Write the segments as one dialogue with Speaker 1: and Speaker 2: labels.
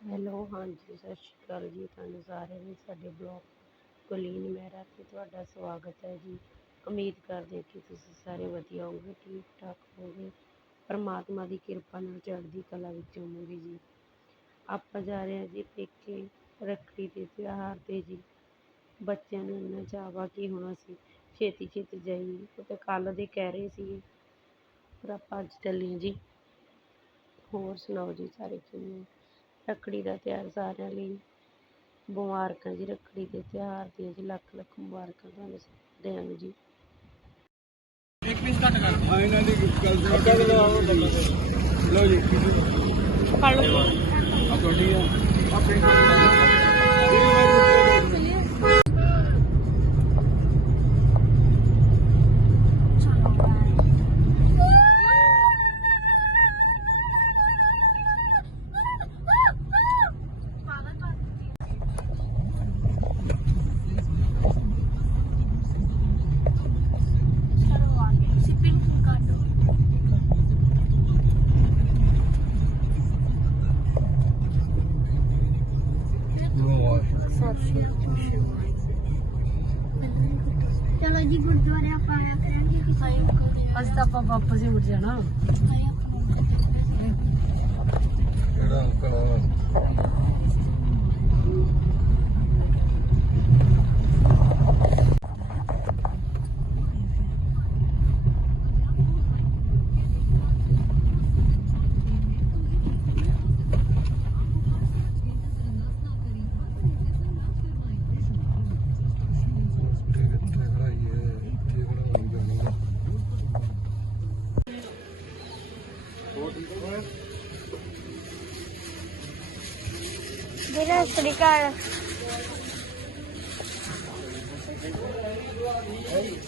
Speaker 1: Hello ਹਾਂਜੀ, ਸਤਿ ਸ਼੍ਰੀ ਅਕਾਲ ਜੀ, ਤੁਹਾਨੂੰ ਸਾਰਿਆਂ ਨੂੰ, ਸਾਡੇ ਬਲੌਗ ਕੁਲੀਨ ਮਹਿਰਾ ਤੇ ਤੁਹਾਡਾ ਸਵਾਗਤ ਹੈ ਜੀ। ਉਮੀਦ ਕਰਦੇ ਕਿ ਤੁਸੀਂ ਸਾਰੇ ਵਧੀਆ ਹੋਵੋਗੇ ਠੀਕ ਠਾਕ ਹੋਵੋਗੇ। ਪਰਮਾਤਮਾ ਦੀ ਕਿਰਪਾ ਨਾਲ ਚੜ੍ਹਦੀ ਕਲਾ ਵਿੱਚ ਹੋਵੋਗੇ ਜੀ। ਆਪਾਂ ਜਾ ਰਹੇ ਹਾਂ ਜੀ ਪੇਕੇ ਰੱਖੜੀ ਦੇ ਤਿਉਹਾਰ ਤੇ ਜੀ। ਬੱਚਿਆਂ ਨੂੰ ਇੰਨਾ ਚਾਹਵਾ ਕਿ ਹੁਣ ਅਸੀਂ ਛੇਤੀ ਛੇਤੀ ਜਾਈਏ। ਉਹ ਤਾਂ ਕੱਲ੍ਹ ਦੇ ਕਹਿ ਰਹੇ ਸੀ ਪਰ ਆਪਾਂ ਅੱਜ ਚੱਲੇ ਜੀ। ਹੋਰ ਸੁਣਾਓ ਜੀ ਸਾਰੇ ਕਿਵੇਂ? ਰੱਖੜੀ ਦਾ ਤਿਉਹਾਰ ਸਾਰਿਆਂ ਲਈ ਮੁਬਾਰਕਾਂ ਜੀ ਰੱਖੜੀ ਦੇ ਤਿਉਹਾਰ ਦੀਆਂ ਜੀ ਲੱਖ ਲੱਖ ਮੁਬਾਰਕਾਂ ਤੁਹਾਨੂੰ ਸਾਰਿਆਂ ਨੂੰ ਜੀ।
Speaker 2: ਹਾਂ ਇਹਨਾਂ ਦੀ ਗੱਲ ਸੁਣੋ ਅੱਗਾ ਲਓ ਆਓ ਲਓ ਜੀ।
Speaker 1: ਫੜ ਲਓ
Speaker 2: ਆ। ਤੁਹਾਡੀ ਆ ਆਪਣੀ
Speaker 3: ਚਲੋ ਜੀ ਗੁਰਦੁਆਰੇ ਆਪਾਂ ਆਇਆ ਕਰਾਂਗੇ ਕਿ ਸਾਈਂ
Speaker 1: ਅੱਜ ਤਾਂ ਆਪਾਂ ਵਾਪਸ ਹੀ ਮੁੜ ਜਾਣਾ।
Speaker 2: ਕਿਹੜਾ ਅੰਕਲ?
Speaker 3: ਵੀਰੇ ਸ੍ਰੀ ਅਕਾਲ ਪ੍ਰੀਤ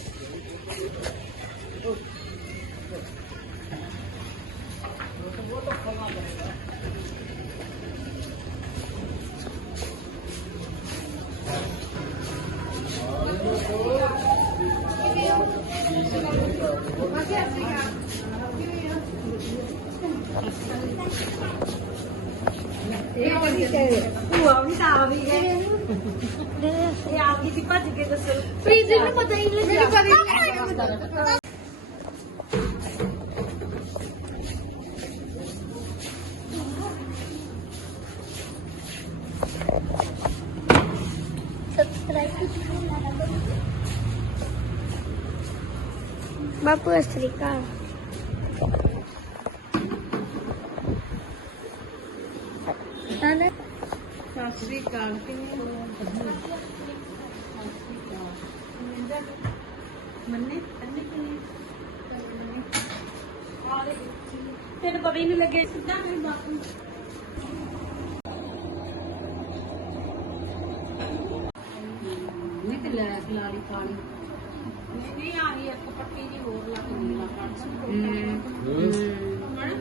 Speaker 3: ਨੂੰ ਪਤਾ ਹੀ ਨਹੀਂ ਲੱਗਿਆ। ਬਾਪੂ ਸਤਿ ਸ੍ਰੀ ਅਕਾਲ ਨਾਨਾ
Speaker 1: ਸਤਿ ਸ੍ਰੀ ਅਕਾਲ ਕਿਵੇਂ ਮੰਨੇ? ਅੰਨੇ ਕਿਵੇਂ ਤੈਨੂੰ ਪਤਾ ਹੀ ਨਹੀਂ ਲੱਗਿਆ ਸਿੱਧਾ ਮੇਰੇ ਬਾਪੂ ਨਹੀਂ ਤੇ ਲੈ ਖਿਲਾੜੀ ਪਾਣੀ ਨਹੀਂ ਆ ਰਹੀ ਇੱਕ ਪੱਟੀ ਜੀ ਹੋਰ ਲੱਗ ਨੀਲਾ ਕੋਈ ਨਾ ਹਰੇ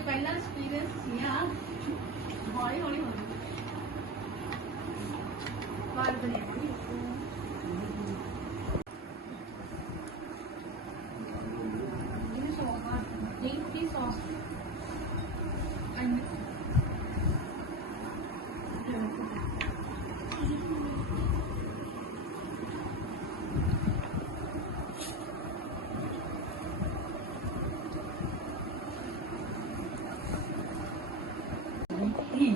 Speaker 1: ਪਹਿਲਾ ਐਕਸਪੀਰੀਅੰਸ ਸੀ ਆ ਹੌਲੀ ਹੌਲੀ ਹੋਣੀ। ਬਾਲ ਬਣੇ ਇਹ ਸੌਸ ਆ ਨਹੀਂ ਕੀ ਸੌਸ ਅੰਨ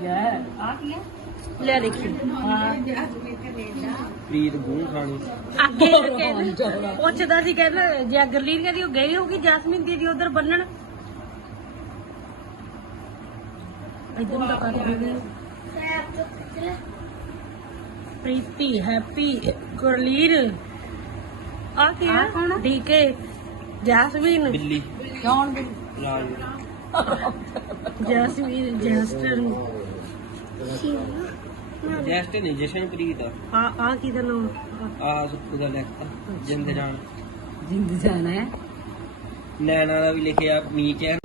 Speaker 1: ਕੀ ਹੈ। ਆ ਕੀ ਹੈ? ਲੈ ਦੇਖੀ। ਹਾਂ
Speaker 2: ਪ੍ਰੀਤ ਗੂੰ ਖਾਣੀ।
Speaker 1: ਅੱਗੇ ਕਹਿੰਦਾ ਪੁੱਛਦਾ ਸੀ ਕਹਿੰਦਾ ਜੇ ਗਰਲੀਨ ਕਹਿੰਦੀ ਉਹ ਗਈ ਹੋਊਗੀ ਜੈਸਮੀਨ ਦੀਦੀ ਉਧਰ ਬੰਨਣ। ਇਧਰ ਨੂੰ ਤਾਂ ਕਰ ਦਿੰਦੀ ਪ੍ਰੀਤੀ ਹੈਪੀ ਗੁਰਲੀਨ। ਆ ਕੀ ਹੈ? ਡੀਕੇ ਜੈਸਮੀਨ।
Speaker 2: ਬਿੱਲੀ।
Speaker 1: ਕੌਣ ਜੈਸਮੀਨ
Speaker 2: ਜੈਸਟ ਨਹੀਂ ਜਸ਼ਨਪ੍ਰੀਤ ਆ।
Speaker 1: ਆ ਆ ਕੀ ਦਾ ਨਾਮ?
Speaker 2: ਆਹ ਸੁੱਕੂ ਦਾ ਲੈਕਤਾ ਜਿੰਦ ਜਾਨ।
Speaker 1: ਜਿੰਦ ਜਾਣਾ ਹੈ।
Speaker 2: ਨੈਣਾ ਦਾ ਵੀ ਲਿਖਿਆ ਮੀਚ ਹੈ।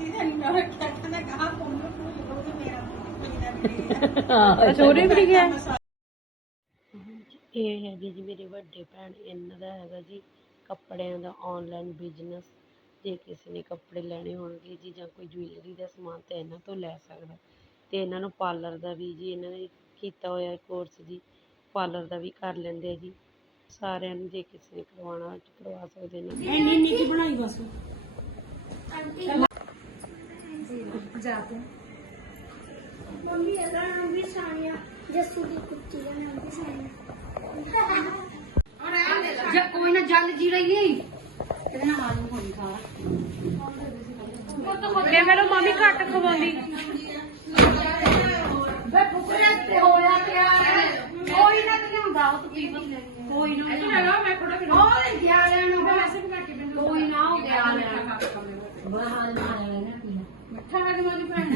Speaker 1: ਛੋਟੇ ਵੀ ਗਿਆ ਇਹ ਹੈਗੇ ਜੀ ਮੇਰੇ ਵੱਡੇ ਭੈਣ ਇਹਨਾਂ ਦਾ ਹੈਗਾ ਜੀ ਕੱਪੜਿਆਂ ਦਾ ਆਨਲਾਈਨ ਬਿਜ਼ਨਸ ਜੇ ਕਿਸੇ ਨੇ ਕੱਪੜੇ ਲੈਣੇ ਹੋਣਗੇ ਜੀ ਜਾਂ ਕੋਈ ਜੁਐਲਰੀ ਦਾ ਸਮਾਨ ਤਾਂ ਇਹਨਾਂ ਤੋਂ ਲੈ ਸਕਦਾ। ਤੇ ਇਹਨਾਂ ਨੂੰ ਪਾਰਲਰ ਦਾ ਵੀ ਜੀ ਇਹਨਾਂ ਨੇ ਕੀਤਾ ਹੋਇਆ ਕੋਰਸ ਜੀ ਪਾਰਲਰ ਦਾ ਵੀ ਕਰ ਲੈਂਦੇ ਆ ਜੀ। ਸਾਰਿਆਂ ਨੂੰ ਜੇ ਕਿਸੇ ਨੇ ਕਰਵਾਉਣਾ ਕਰਵਾ ਸਕਦੇ ਨੇ।
Speaker 4: ਇੰਨੀ ਇੰਨੀ ਕੀ ਬਣਾਈ ਬਸ।
Speaker 3: ਮੰਮੀ ਇਹਦਾ ਨਾਮ ਵੀ ਸਾਨੀਆ ਜੱਸੂ ਦੀ ਕੁੱਤੀ ਦਾ ਨਾਮ ਵੀ ਸਾਨੀਆ
Speaker 4: ਜੇ ਕੋਈ ਨਾ ਜਲ ਜੀ ਰਹੀ ਨਹੀਂ ਇਹਦੇ ਨਾਲ ਹਾਜ਼ਮ ਹੋਣੀ ਸਾਰਾ
Speaker 1: ਮੈਂ ਮੈਨੂੰ ਮਾਮੀ ਘੱਟ ਖਵਾਉਂਦੀ।
Speaker 4: ਕੋਈ ਨਾ ਤੇ ਹੁੰਦਾ ਉਹ ਤੂੰ ਕੋਈ ਨਾ ਇਹ ਹੈਗਾ ਮੈਂ ਥੋੜਾ ਕਿਲੋ ਉਹ ਲੈ ਗਿਆ ਲੈਣ ਉਹ ਐਸੇ ਵੀ ਕਰਕੇ ਬੰਦ ਕੋਈ ਨਾ ਹੋ ਗਿਆ ਲੈਣ ਬੜਾ ਹਾਲ ਨਾ ਆਇਆ ਨਾ ਪੀਣਾ ਮਿੱਠਾ ਲੱਗ ਮਾਰੀ ਭੈਣ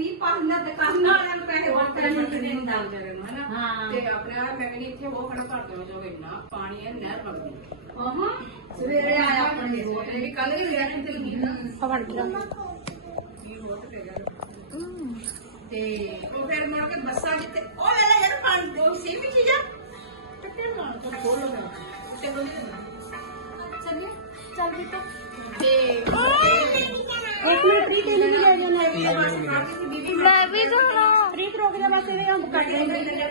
Speaker 4: ਮੀਂਹ ਪਾਉਂਦਾ ਦੁਕਾਨ ਵਾਲਿਆਂ ਨੂੰ ਪੈਸੇ ਵਰਤਣ ਨੂੰ ਨਹੀਂ ਹੁੰਦਾ ਹਾਂ।
Speaker 5: ਤੇ ਆਪਣੇ ਆਪ ਮੈਂ ਕਹਿੰਦੀ ਇੱਥੇ ਉਹ ਖੜਾ ਭਰ ਦੇਣਾ ਜੋ ਇੰਨਾ ਪਾਣੀ ਹੈ ਨਹਿਰ ਵਗਦੀ
Speaker 4: ਹਾਂ ਸਵੇਰੇ ਆਇਆ ਆਪਣੇ
Speaker 5: ਬੋਤਲ ਵੀ ਕੱਲ ਵੀ ਲਿਆ ਤੇ ਲੱਗੀ ਨਾ।
Speaker 1: ਫੜ ਕੇ
Speaker 5: ਕੀ ਹੋਰ ਤੇ ਤੇ ਉਹ ਫਿਰ ਮੁੜ ਕੇ ਬੱਸਾਂ ਜਿੱਤੇ ਉਹ ਲੈ ਲੈ ਯਾਰ ਪਾਣੀ ਦੋ ਸੀ ਵੀ ਚੀਜ਼ਾਂ। ਟੱਕੇ ਨਾਲ ਤਾਂ ਖੋਲੋ ਨਾ ਤੇ ਬੋਲੀ ਚੱਲ ਵੀ ਤਾਂ ਤੇ
Speaker 4: ਮਿੰਟ ਪ੍ਰੀਤ ਇਹਨੂੰ ਵੀ ਲੈ ਜਾਣਾ
Speaker 5: ਬੀਬੀ
Speaker 3: ਮੈਂ ਵੀ ਦੋਣਾ
Speaker 4: ਪ੍ਰੀਤ ਰੁਕ ਜਾ ਬਸ ਇਹਦੇ ਹੰਬ ਕੱਟ ਲੈਂਦੇ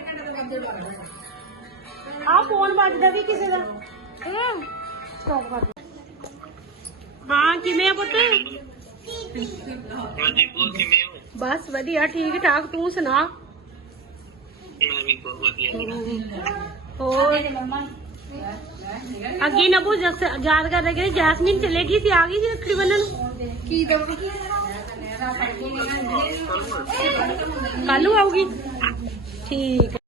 Speaker 4: ਆ ਫੋਨ ਵੱਜਦਾ ਵੀ ਕਿਸੇ ਦਾ। ਸਟਾਪ ਕਰ। ਦੇ ਹਾਂ ਕਿਵੇਂ ਆ ਪੁੱਤ?
Speaker 6: ਹਾਂਜੀ ਬਹੁਤ ਕਿਵੇਂ ਹੋ?
Speaker 4: ਬਸ ਵਧੀਆ ਠੀਕ ਠਾਕ ਤੂੰ ਸੁਣਾ?
Speaker 6: ਮੈਂ ਵੀ ਬਹੁਤ ਵਧੀਆ
Speaker 4: ਹੋਰ? ਅੱਗੇ ਨਬੂ ਜਸ ਯਾਦ ਕਰ ਰਹੇ ਕਿ ਜੈਸਮੀਨ ਚਲੇਗੀ ਸੀ ਆ ਗਈ ਸੀ ਰੱਖੜੀ ਬੰਨਣ? ਕੀ ਕੱਲੂ ਆਊਗੀ। ਠੀਕ